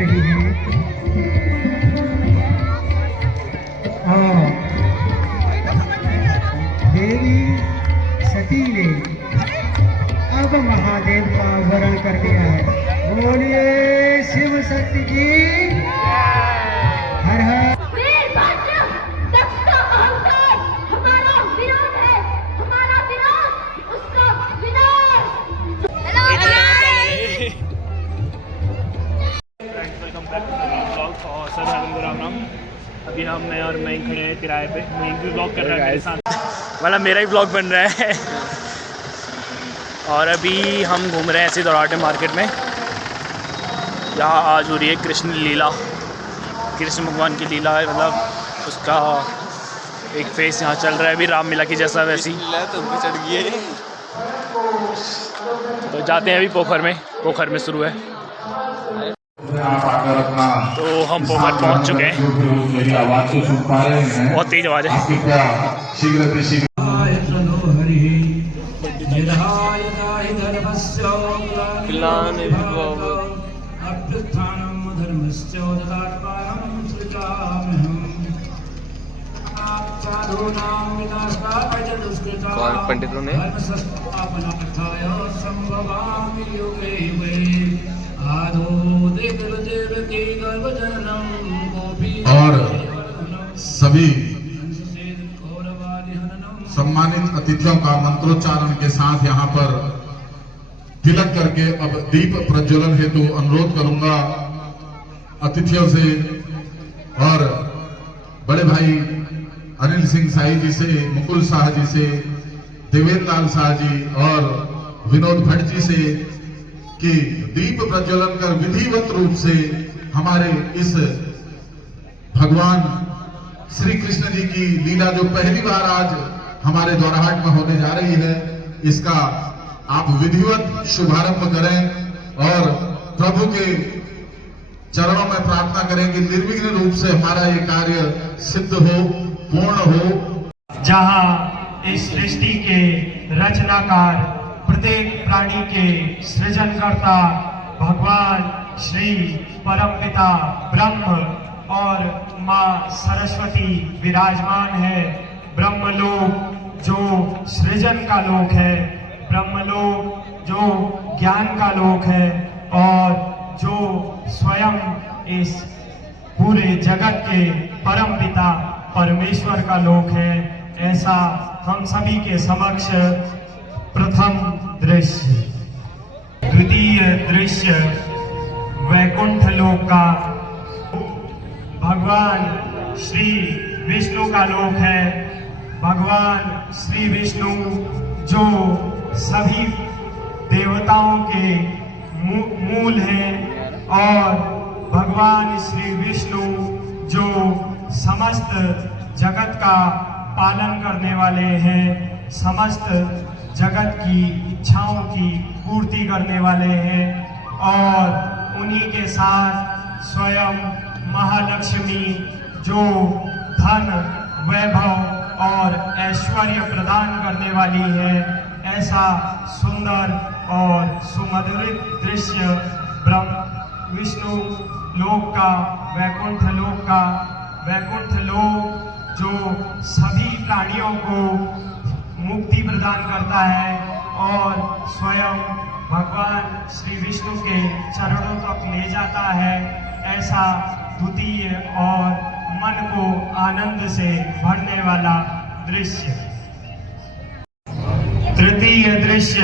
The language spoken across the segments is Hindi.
रही हैं और देवी सती ने अब महादेव का वरण कर दिया है। बोलिए शिव शक्ति की हर हर। अभी मैं और मैं खड़े हैं किराए पे, मैं भी ब्लॉग कर रहा है मेरे साथ, मतलब मेरा ही ब्लॉग बन रहा है। और अभी हम घूम रहे हैं ऐसे दौराटे मार्केट में। यहाँ आज हो रही है कृष्ण लीला, कृष्ण भगवान की लीला है, मतलब उसका एक फेस यहाँ चल रहा है अभी रामलीला की जैसा वैसी। तो जाते हैं अभी पोखर में शुरू है। तो हम पोखर पहुंच चुके हैं। बहुत तेज आवाज है। कौन पंडितों ने और सभी सम्मानित अतिथियों का मंत्रोच्चारण के साथ यहाँ पर तिलक करके अब दीप प्रज्वलन हेतु अनुरोध करूंगा अतिथियों से। और बड़े भाई अनिल सिंह साई जी से, मुकुल शाह जी से, देवेंद्र लाल शाह जी और विनोद भट्ट जी से कि दीप प्रज्वलन कर विधिवत रूप से हमारे इस भगवान श्री कृष्ण जी की लीला जो पहली बार आज हमारे द्वाराहाट में होने जा रही है, इसका आप विधिवत शुभारंभ करें और प्रभु के चरणों में प्रार्थना करें कि निर्विघ्न रूप से हमारा ये कार्य सिद्ध हो, पूर्ण हो। जहाँ इस सृष्टि के रचनाकार, प्रत्येक प्राणी के सृजनकर्ता भगवान श्री परमपिता ब्रह्म और माँ सरस्वती विराजमान है। ब्रह्मलोक जो सृजन का लोक है, ब्रह्मलोक जो ज्ञान का लोक है और जो स्वयं इस पूरे जगत के परमपिता परमेश्वर का लोक है। ऐसा हम सभी के समक्ष प्रथम दृश्य। द्वितीय दृश्य वैकुंठ लोक का, भगवान श्री विष्णु का लोक है। भगवान श्री विष्णु जो सभी देवताओं के मूल हैं और भगवान श्री विष्णु जो समस्त जगत का पालन करने वाले हैं, समस्त जगत की इच्छाओं की पूर्ति करने वाले हैं। और उन्हीं के साथ स्वयं महालक्ष्मी जो धन, वैभव और ऐश्वर्य प्रदान करने वाली है। ऐसा सुंदर और सुमधुरित दृश्य ब्रह्म विष्णु लोक का, वैकुंठ लोक का। वैकुंठ लोक जो सभी प्राणियों को मुक्ति प्रदान करता है और स्वयं भगवान श्री विष्णु के चरणों तक ले जाता है। ऐसा द्वितीय और मन को आनंद से भरने वाला दृश्य। तृतीय दृश्य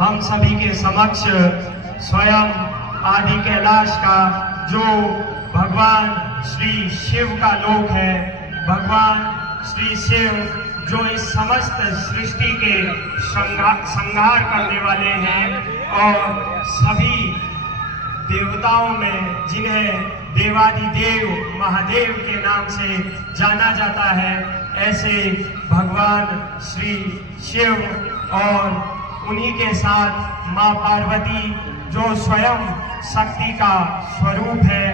हम सभी के समक्ष स्वयं आदि कैलाश का जो भगवान श्री शिव का लोक है। भगवान श्री शिव जो इस समस्त सृष्टि के संहार करने वाले हैं और सभी देवताओं में जिन्हें देवादिदेव महादेव के नाम से जाना जाता है, ऐसे भगवान श्री शिव और उन्हीं के साथ माँ पार्वती जो स्वयं शक्ति का स्वरूप है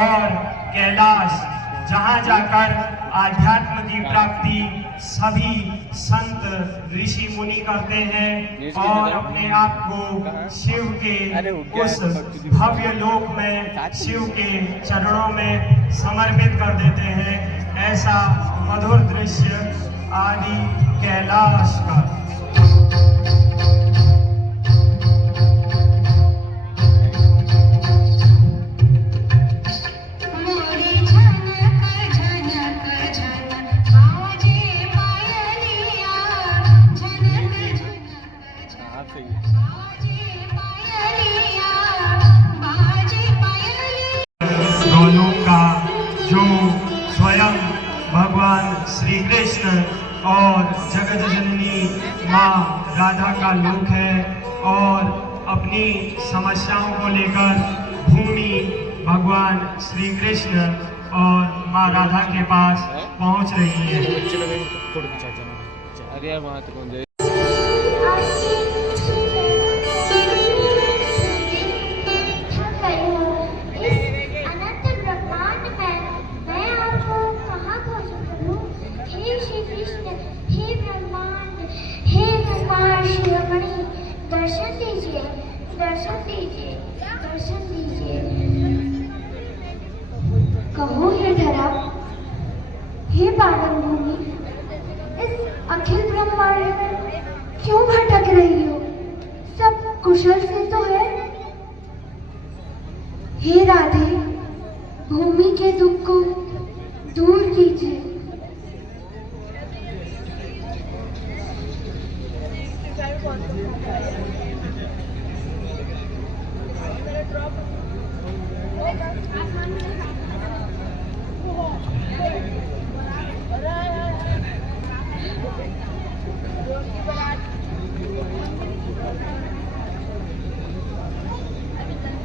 और कैलाश जहाँ जाकर आध्यात्म की प्राप्ति सभी संत ऋषि मुनि करते हैं और अपने आप को शिव के उस भव्य लोक में शिव के चरणों में समर्पित कर देते हैं। ऐसा मधुर दृश्य आदि कैलाश का। गोलोक का जो स्वयं भगवान श्री कृष्ण और जगत जननी माँ राधा का लोक है और अपनी समस्याओं को लेकर भूमि भगवान श्री कृष्ण और माँ राधा के पास पहुँच रही है। अरे यार वहाँ तो कौन जाए। दर्शन दीजिए, दर्शन दीजिए, दर्शन दीजिए। कहो हे धरा, हे पावन भूमि, इस अखिल ब्रह्मांड में क्यों भटक रही हो? सब कुशल से तो है? हे राधे, भूमि के दुख को दूर कीजिए।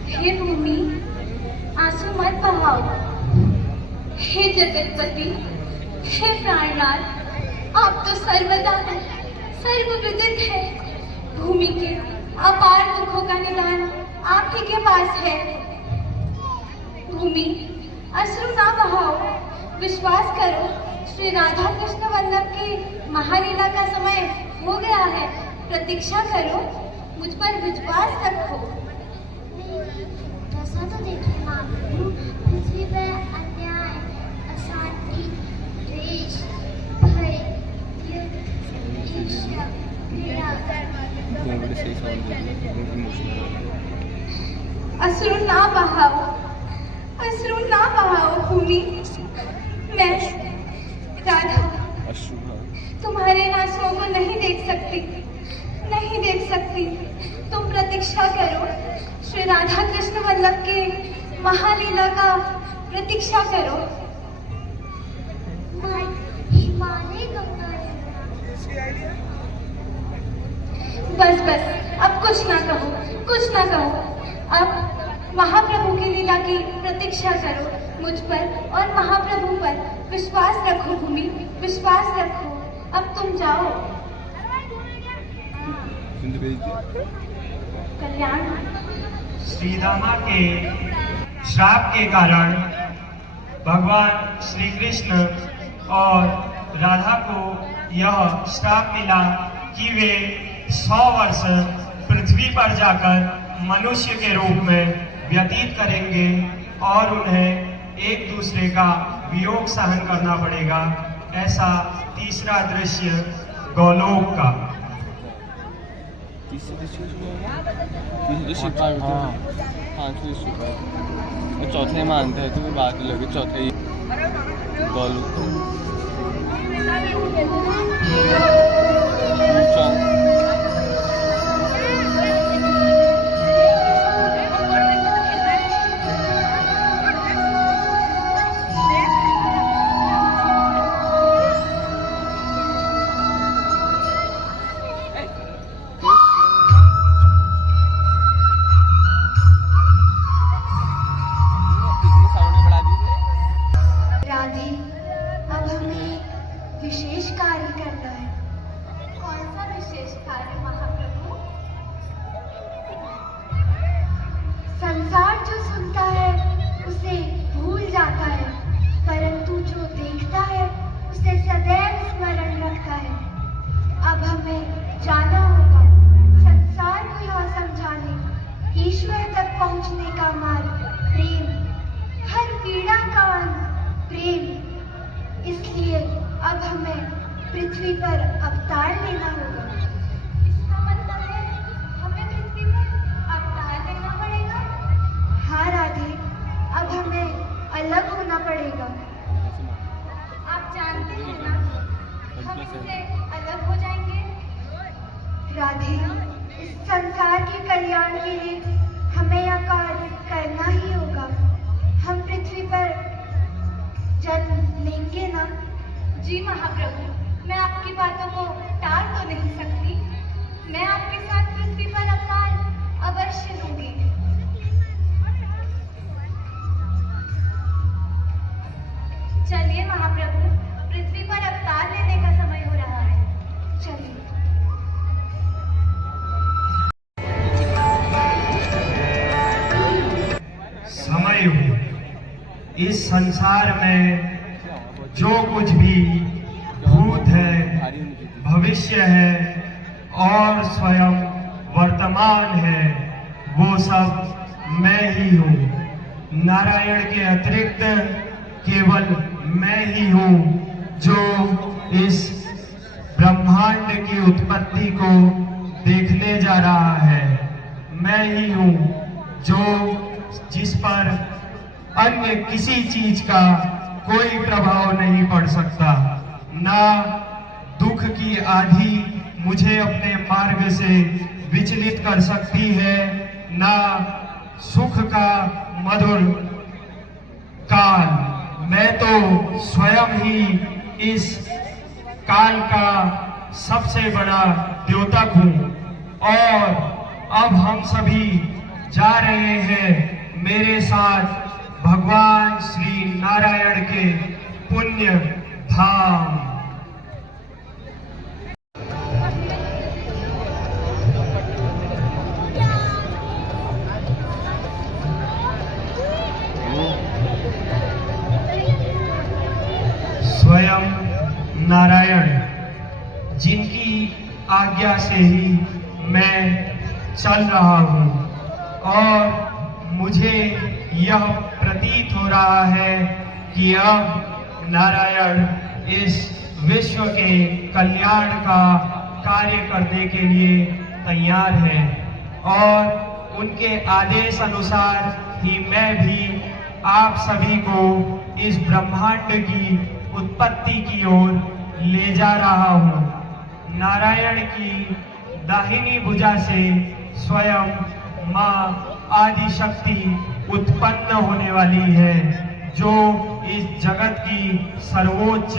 हे भूमि, आंसू मत बहाओ। हे जगतपति, हे प्राणनाथ, आप तो सर्वदा हैं, सर्वविदित है। भूमि के अपार दुखों का निदान आप ही के पास है। भूमि, अश्रु ना बहाओ, विश्वास करो, श्री राधा कृष्ण वल्लभ की महालीला का समय हो गया है। प्रतीक्षा करो, मुझ पर विश्वास रखो। ऐसा तो देखिए महाप्रभु, पृथ्वी पर अन्याय, अशांति, द्वेष, भय, युद्ध, ईर्ष्या, घृणा। अश्रु ना बहाओ, अश्रु ना बहाओ भूमि। मैं राधा तुम्हारे इन आंसुओं को नहीं देख सकती, नहीं देख सकती। तुम प्रतीक्षा करो, श्री राधा कृष्ण वल्लभ के महालीला का प्रतीक्षा करो। हिमालय गंगा बस बस, अब कुछ ना कहो, कुछ ना कहो। अब महाप्रभु की लीला की प्रतीक्षा करो, मुझ पर और महाप्रभु पर विश्वास रखो भूमि, विश्वास रखो। अब तुम जाओ। कल्याण। श्रीदामा के श्राप के कारण भगवान श्री कृष्ण और राधा को यह श्राप मिला कि वे 100 वर्ष पृथ्वी पर जाकर मनुष्य के रूप में व्यतीत करेंगे और उन्हें एक दूसरे का वियोग सहन करना पड़ेगा। ऐसा तीसरा दृश्य गोलोक का। चौथे मानते हैं तो बात लगे चौथे गोलोक। राधे, अब हमें विशेष कार्य करना है। कौन सा विशेष अवतार लेना होगा। इसका मतलब है हमें पृथ्वी पर अवतार लेना पड़ेगा। हाँ राधे, अब हमें अलग होना पड़ेगा। आप जानते हैं ना, हम इससे अलग हो जाएंगे। राधे, इस संसार के कल्याण के लिए हमें यह कार्य करना ही होगा। हम पृथ्वी पर जन्म लेंगे ना? जी महाप्रभु, मैं आपकी बातों को टाल तो नहीं सकती। मैं आपके साथ पृथ्वी पर अवतार अवश्य लूंगी। चलिए महाप्रभु, पृथ्वी पर अवतार लेने का समय हो रहा है। चलिए। समय हो, इस संसार में जो कुछ भी भूत है, भविष्य है और स्वयं वर्तमान है, वो सब मैं ही हूँ। नारायण के अतिरिक्त केवल मैं ही हूँ जो इस ब्रह्मांड की उत्पत्ति को देखने जा रहा है। मैं ही हूँ जो जिस पर अन्य किसी चीज का कोई प्रभाव नहीं पड़ सकता। ना दुख की आंधी मुझे अपने मार्ग से विचलित कर सकती है, ना सुख का मधुर काल। मैं तो स्वयं ही इस काल का सबसे बड़ा द्योतक हूँ। और अब हम सभी जा रहे हैं मेरे साथ भगवान श्री नारायण के पुण्य धाम। स्वयं नारायण, जिनकी आज्ञा से ही मैं चल रहा हूँ और मुझे यह प्रतीत हो रहा है कि अब नारायण इस विश्व के कल्याण का कार्य करने के लिए तैयार है और उनके आदेश अनुसार ही मैं भी आप सभी को इस ब्रह्मांड की उत्पत्ति की ओर ले जा रहा हूँ। नारायण की दाहिनी भुजा से स्वयं माँ आदि शक्ति उत्पन्न होने वाली है, जो इस जगत की सर्वोच्च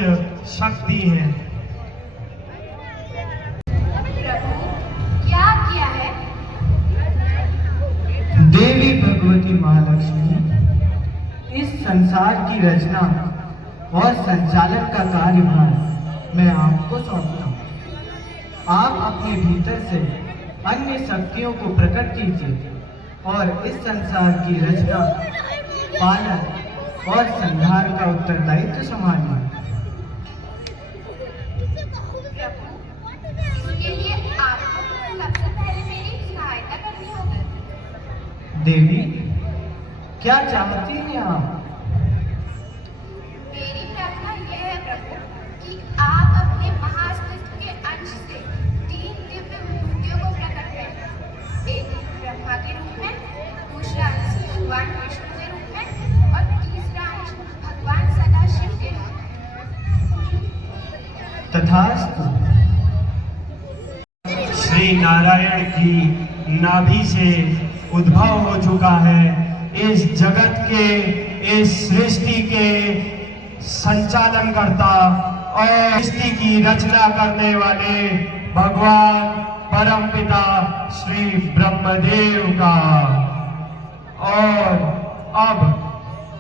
शक्ति है। क्या किया है? देवी भगवती महालक्ष्मी इस संसार की रचना और संचालन का कार्यभार मैं आपको सौंपता हूँ। आप अपने भीतर से अन्य शक्तियों को प्रकट कीजिए और इस संसार की रचना, पालन और संहार का उत्तरदायित्व संभालिए। इसके लिए आपको सबसे पहले मेरी सहायता करनी होगी। देवी, क्या चाहती हैं आप? मेरी प्रार्थना यह है प्रभु कि आप अपने महाअस्तित्व के अंश से 3 दिव्य विभूतियों को प्रकट करें। एक ब्रह्मा के रूप में, दूसरा अंश भगवान विष्णु के रूप में और तीसरा अंश भगवान सदाशिव के रूप में। तथास्तु। श्री नारायण की नाभि से उद्भव हो चुका है इस जगत के, इस सृष्टि के संचालन करता और सृष्टि की रचना करने वाले भगवान परमपिता श्री ब्रह्मदेव का। और अब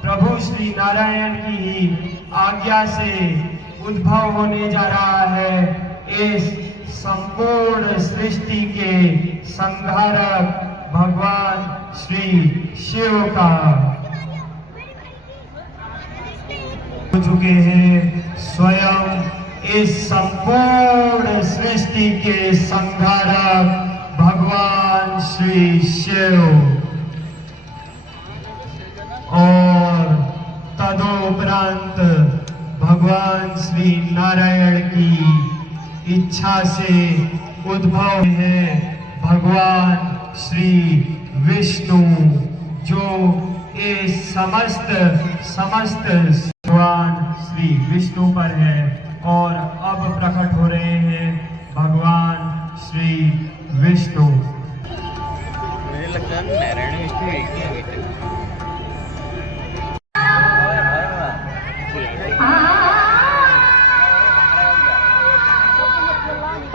प्रभु श्री नारायण की ही आज्ञा से उद्भव होने जा रहा है इस संपूर्ण सृष्टि के संहारक भगवान श्री शिव का। हो चुके हैं स्वयं इस संपूर्ण सृष्टि के संहारक भगवान श्री शिव। और तदोपरांत भगवान श्री नारायण की इच्छा से उद्भव है भगवान श्री विष्णु, जो ये समस्त भगवान श्री विष्णु पर है और अब प्रकट हो रहे हैं भगवान श्री विष्णु। मुझे लगता है नारायण विष्णु एक ही है।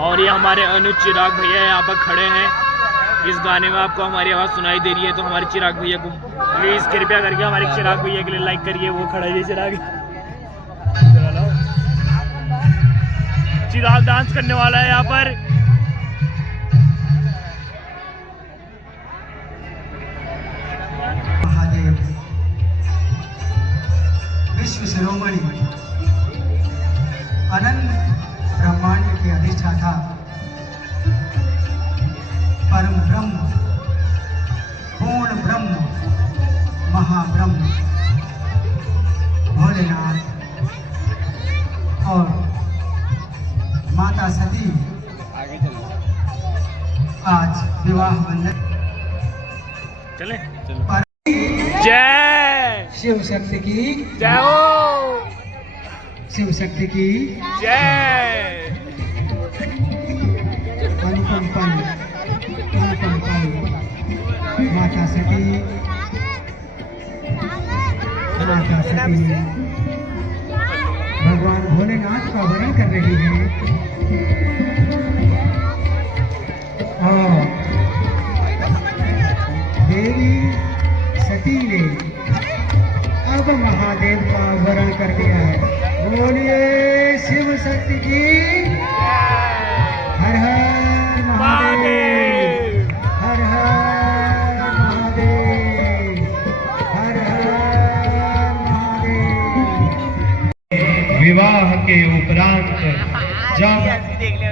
और ये हमारे अनुज चिराग भैया यहाँ पर खड़े हैं। इस गाने में आपको हमारी आवाज़ सुनाई दे रही है, तो हमारे चिराग भैया को प्लीज़ कृपया करके हमारे चिराग भैया के लिए लाइक करिए। वो खड़ा है चिराग, चिराग डांस करने वाला है यहाँ पर। महादेव विश्व शिरोमणि अनंत ब्रह्मांड के अधिष्ठाता परम ब्रह्म पूर्ण ब्रह्म महाब्रह्म भोलेनाथ और माता सती आगे चलो, आज विवाह बंधन चले पर जय शिव शक्ति की जय हो, शिव शक्ति की जय। अनुकंपन माता सती भगवान भोलेनाथ का वर्णन कर रही है और देवी सती ने अब महादेव का वर्णन कर दिया है। बोलिए शिव शक्ति की हर हर महादेव, हर हर महादेव, हर हर महादेव। विवाह के उपरांत जब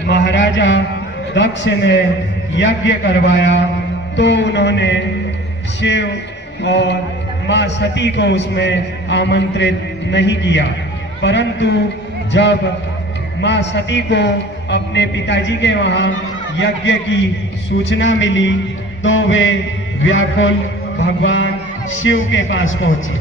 महाराजा दक्ष ने यज्ञ करवाया तो उन्होंने शिव और मां सती को उसमें आमंत्रित नहीं किया, परंतु जब मां सती को अपने पिताजी के वहां यज्ञ की सूचना मिली तो वे व्याकुल भगवान शिव के पास पहुंची।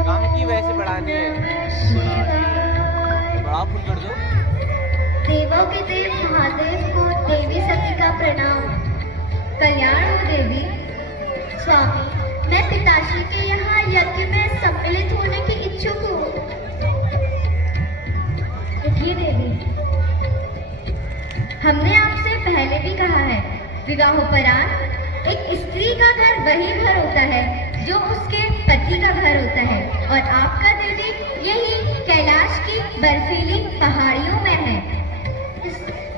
काम की वैसे बढ़ानी है, बड़ा फुल कर दो। देवों के देव महादेव को देवी सती का प्रणाम। कल्याण हो देवी। स्वामी, मैं पिताश्री के यहाँ यज्ञ में सम्मिलित होने की इच्छुक हूँ। उठिए देवी। हमने आपसे पहले भी कहा है, विवाहोपरांत एक स्त्री का घर वही घर होता है जो उसके पति का घर होता है, और आपका देवी यही कैलाश की बर्फीली पहाड़ियों में है।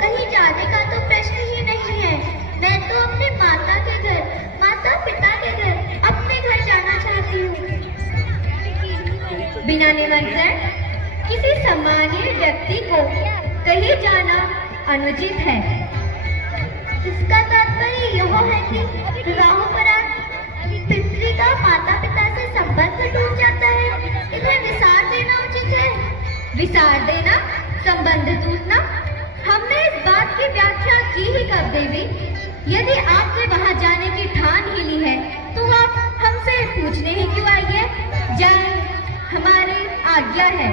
कहीं जाने का तो प्रश्न ही नहीं है। मैं तो अपने माता के घर, माता पिता के घर, अपने घर जाना चाहती हूँ। बिना निमंत्रण किसी सामान्य व्यक्ति को कहीं जाना अनुचित है। इसका तात्पर्य यह है कि विवाहोपरांत पितृ का माता पिता से संबंध टूट जाता है, इन्हें विसार देना उचित है। विसार देना, संबंध टूटना, हमने इस बात की व्याख्या की ही कब देवी? यदि आपने वहां जाने की ठान ही ली है तो आप हमसे पूछने ही क्यों आई है? जय, हमारी आज्ञा है।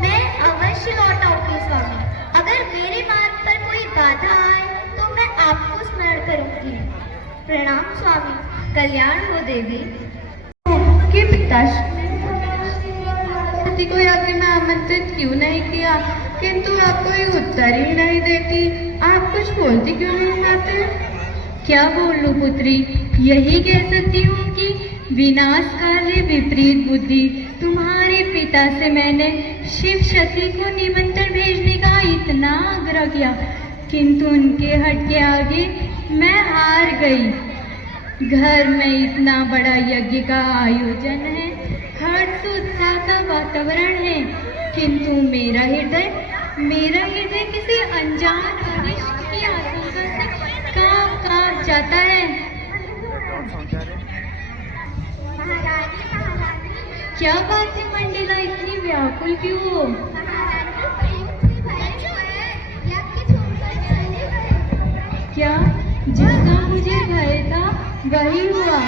मैं अवश्य लौट आऊंगी स्वामी। अगर मेरे मार्ग पर कोई बाधा आए तो मैं आपको स्मरण करूंगी। प्रणाम स्वामी। कल्याण हो देवी। कि पिताश्री सती को यज्ञ में आमंत्रित क्यों नहीं किया, किंतु आप कोई उत्तर ही नहीं देती। आप कुछ बोलती क्यों नहीं माते? क्या बोलूं पुत्री, यही कह सकती हूँ कि विनाशकाले विपरीत बुद्धि। तुम्हारे पिता से मैंने शिव शक्ति को निमंत्रण भेजने का इतना आग्रह किया, किंतु उनके हट के आगे मैं हार गई। घर में इतना बड़ा यज्ञ का आयोजन है, हर्ष उत्साह का वातावरण है, किंतु मेरा हृदय किसी अनजान अनिष्ट की आशंका से कांप जाता है। क्या बात है मंडिला, इतनी व्याकुल क्यों हो? क्या जिसका मुझे भय था वही हुआ?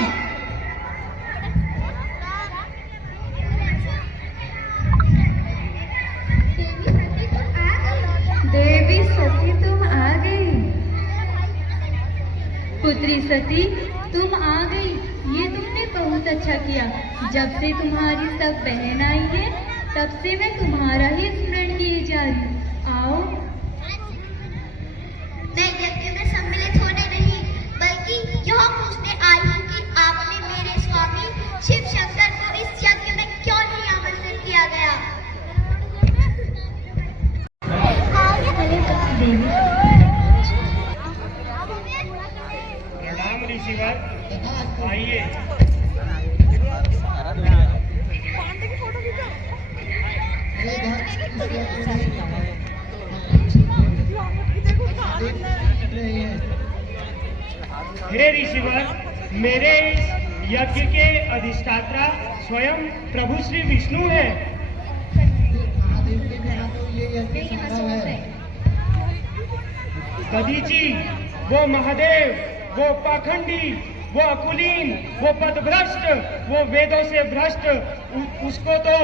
देवी सती तुम आ गई। पुत्री सती तुम आ गई, ये तुमने बहुत अच्छा किया। जब से तुम्हारी सब बहन आई है तब से मैं तुम्हारा ही स्मरण किए जा रही हूँ। आओ। मैं यज्ञ में सम्मिलित होने नहीं बल्कि यह पूछने आई हूँ कि आपने मेरे स्वामी शिव शंकर को इस यज्ञ में क्यों नहीं आमंत्रित किया गया? प्रणाम ऋषिवर, आइए। हे ऋषिवर, मेरे इस यज्ञ के अधिष्ठाता स्वयं प्रभु श्री विष्णु हैं। दधीची, वो महादेव, वो पाखंडी, वो अकुलीन, वो पदभ्रष्ट, वो वेदों से भ्रष्ट, उसको तो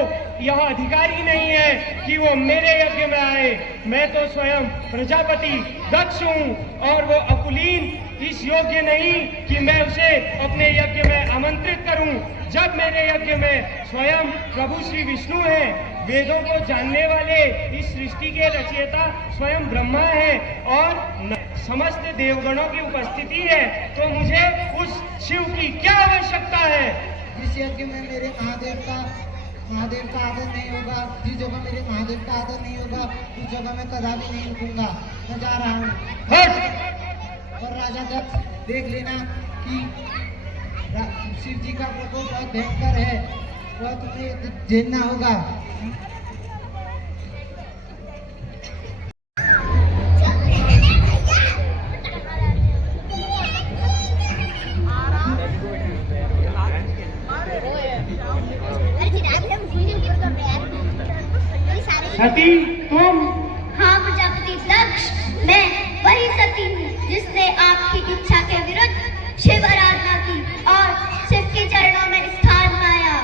यह अधिकार ही नहीं है कि वो मेरे यज्ञ में आए। मैं तो स्वयं प्रजापति दक्ष हूँ और वो अकुलीन इस योग्य नहीं कि मैं उसे अपने यज्ञ में आमंत्रित करूं, जब मेरे यज्ञ में स्वयं प्रभु श्री विष्णु हैं। वेदों को जानने वाले इस सृष्टि के रचयिता स्वयं ब्रह्मा हैं और समस्त देवगणों की उपस्थिति है, तो मुझे उस शिव की क्या आवश्यकता है? इस यज्ञ में मेरे महादेव का आदर नहीं होगा। जिस जगह मेरे महादेव का आदर नहीं होगा उस जगह मैं कदापि नहीं रुकूंगा। मैं जा रहा हूँ। हट! और राजा दक्ष, देख लेना कि शिव जी का प्रकोप बहुत भयंकर है, वह तुम्हें झेलना होगा। सती तुम? हाँ प्रजापति दक्ष, मैं वही सती हूँ जिसने आपकी इच्छा के विरुद्ध शिव आराधना की और शिव के चरणों में स्थान पाया।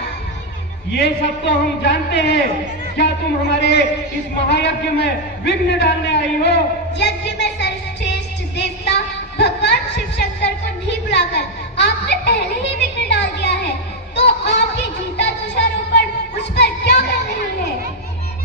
ये सब तो हम जानते हैं। क्या तुम हमारे इस महायज्ञ में विघ्न डालने आई हो? यज्ञ में सर्वश्रेष्ठ देवता भगवान शिव शंकर को नहीं बुलाकर आपने पहले ही विघ्न डाल दिया है, तो आपके जीता दोषारोपण उस पर क्या कर रही है?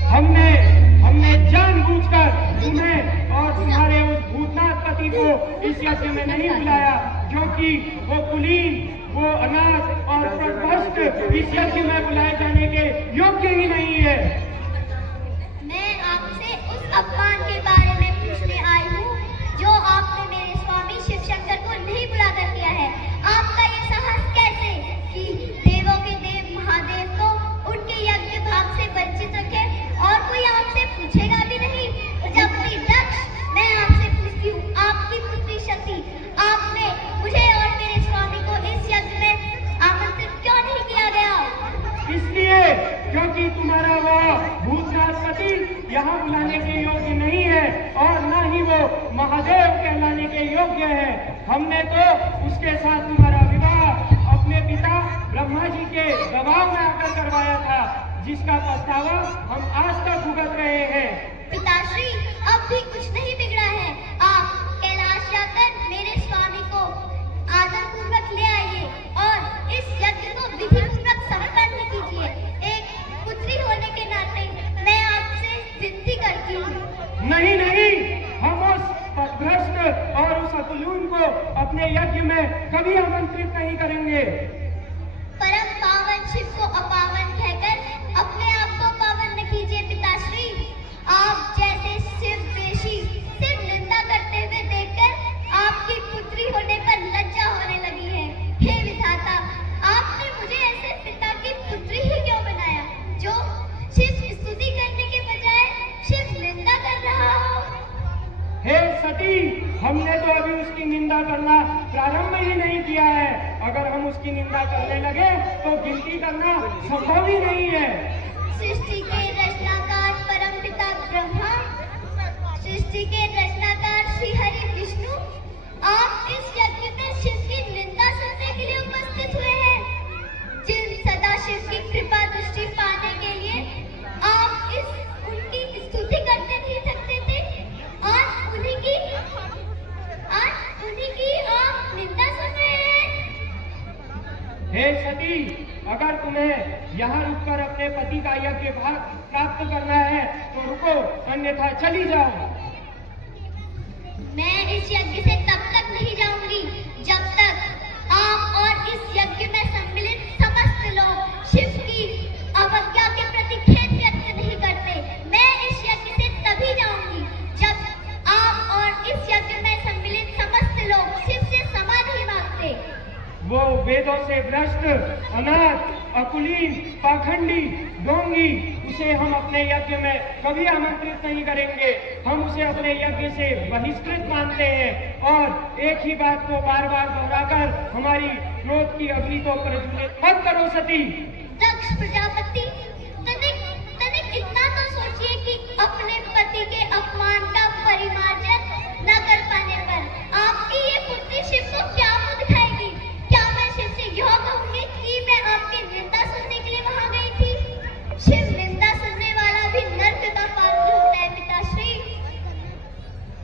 हमने जानबूझकर तुम्हें और तुम्हारे उस भूतनाथ पति को इस यज्ञ में नहीं बुलाया, क्योंकि वो कुलीन, वो अनाथ और प्रभ्रष्ट इस यज्ञ में बुलाए जाने के योग्य ही नहीं है। मैं आपसे उस अपमान के बारे में पूछने आई हूँ जो आपने मेरे स्वामी शिव शंकर को नहीं बुलाकर किया है। आपका ये साहस कैसे कि देवों के देव महादेव को उनके यज्ञ भाग से वंचित रखे और कोई आपसे पूछेगा भी नहीं? प्रजापति दक्ष, मैं आपसे पूछती हूँ, आपकी पुत्री सती, आपने मुझे और मेरे स्वामी को इस यज्ञ में आमंत्रित क्यों नहीं किया गया? इसलिए क्योंकि तुम्हारा वह भूतनाथ पति यहाँ बुलाने के योग्य नहीं है और न ही वो महादेव कहलाने के योग्य है। हमने तो उसके साथ तुम्हारा विवाह अपने पिता ब्रह्मा जी के दबाव में आकर करवाया था, जिसका पछतावा हम आज तक भुगत रहे हैं। पिताश्री, अब भी कुछ नहीं बिगड़ा है। आप कैलाश जाकर मेरे स्वामी को आदर पूर्वक ले आइए और इस यज्ञ को विधि पूर्वक संपन्न कीजिए। एक पुत्री होने के नाते मैं आपसे विनती करती हूँ। नहीं, हम उस भ्रष्ट और उस अकुलीन को अपने यज्ञ में कभी आमंत्रित नहीं करेंगे। परम पावन शिव को अपावन कहकर अपने आप को पावन न कीजिए पिताश्री। आप जैसे शिव द्वेषी निंदा करना प्रारंभ ही नहीं किया है। अगर हम उसकी निंदा करने लगे तो गिनती करना संभव ही नहीं है। सृष्टि के रचनाकार परमपिता ब्रह्मा, सृष्टि के रचनाकार श्री हरि विष्णु, आप इस यज्ञ में शिव की निंदा सुनने के लिए उपस्थित हुए हैं। जिन सदाशिव की कृपा दृष्टि पाने के लिए आप उनकी स्तुति करते नहीं थकते थे, आज उन्हीं की आप निंदा सुन रहे हैं। हे सती, अगर तुम्हें यहाँ रुककर अपने पति का यज्ञ भाग प्राप्त करना है तो रुको, अन्यथा चली जाओ। मैं इस यज्ञ से तब तक नहीं जाऊंगी जब तक आप और इस यज्ञ में सम्मिलित समस्त लोग शिव की अवज्ञा के प्रति खेद व्यक्त नहीं करते। मैं इस यज्ञ से तभी जाऊंगी जब आप और इस यज्ञ में सम्मिलित समस्त लोग शिव से क्षमा नहीं मांगते। वो वेदों से भ्रष्ट, अनाथ, अकुलीन, पाखंडी, ढोंगी, उसे हम अपने यज्ञ में कभी आमंत्रित नहीं करेंगे। हम उसे अपने यज्ञ से बहिष्कृत मानते हैं और एक ही बात को बार बार दोहराकर हमारी क्रोध की अग्नि को प्रज्वलित मत करो सती। दक्ष प्रजापति, तनिक इतना तो सोचिए कि अपने पति के अपमान का परिमार्जन न कर पाने पर आपकी ये पुत्री शिव को क्या मुंह दिखाएगी? क्या मैं शिव से यह कहूंगी कि मैं आपकी निंदा सुनने के लिए वहां गई थी? शिव निंदा सुनने वाला भी नर्क का पात्र होता है पिताश्री।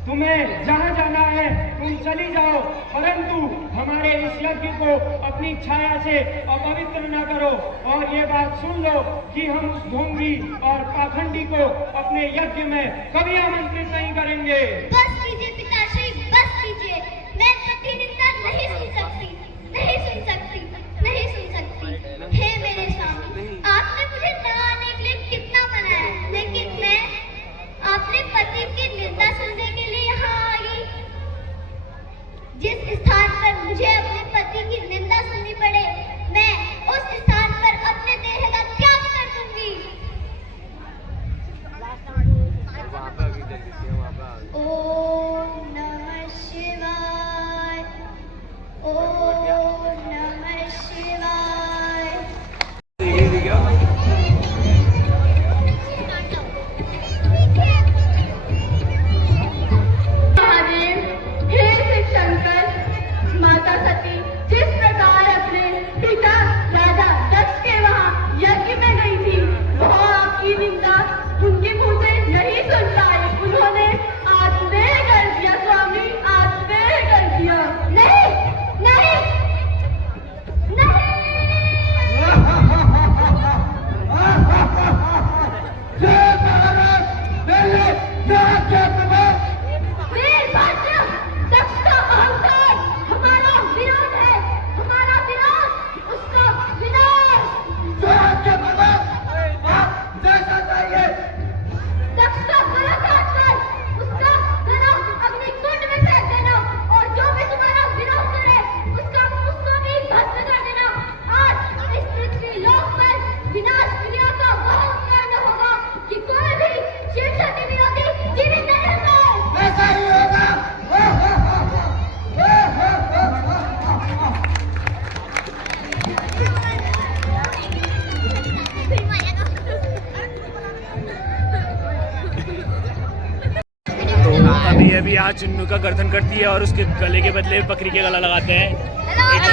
तुम्हें जहाँ जाना है तुम चली जाओ, परंतु हमारे इस यज्ञ को अपनी छाया से अपवित्र न करो। और ये बात सुन लो कि हम उस ढोंगी और पाखंडी को अपने यज्ञ में कभी आमंत्रित नहीं करेंगे। बस कीजिए पिताश्री, बस कीजिए। मैं पति निंदा नहीं सुन सकती, नहीं सुन सकती, नहीं सुन सकती। हे मेरे स्वामी, आपने मुझे न आने के लिए कितना मनाया, लेकिन मैं अपने पति की निंदा सुनने के लिए यहाँ आई। जिस स्थान पर मुझे अपने पति की निंदा सुननी पड़े, मैं उस स्थान पर अपने देह का त्याग कर दूंगी। ओम नमः शिवाय, ओम नमः शिवाय। हे शिव शंकर, माता सती जिस प्रकार अपने पिता राजा दक्ष के वहां यज्ञ में गई थी, वह आपकी निंदा उनके मुंह से नहीं सुन पाए। उन्होंने आत्मदेह कर दिया स्वामी, आत्मदेह कर दिया। नहीं, नहीं, नहीं। वीरभद्र, दक्ष का अहंकार हमारा विरोध है, हमारा विरोध, उसका विनाश। दक्ष का गला काटकर उसका गला अग्निकुंड में फेंक देना, और जो भी तुम्हारा विरोध करे उसको भी भस्म कर देना। आज इस पृथ्वी लोक पर विनाश क्रिया का वह उपकरण होगा कि कोई भी शिव शक्ति विरोधी जीवित नहीं रहता है। ऐसा ही होगा। अभी आज चुन्नू का गर्दन करती है और उसके गले के बदले बकरी के गला लगाते हैं। एक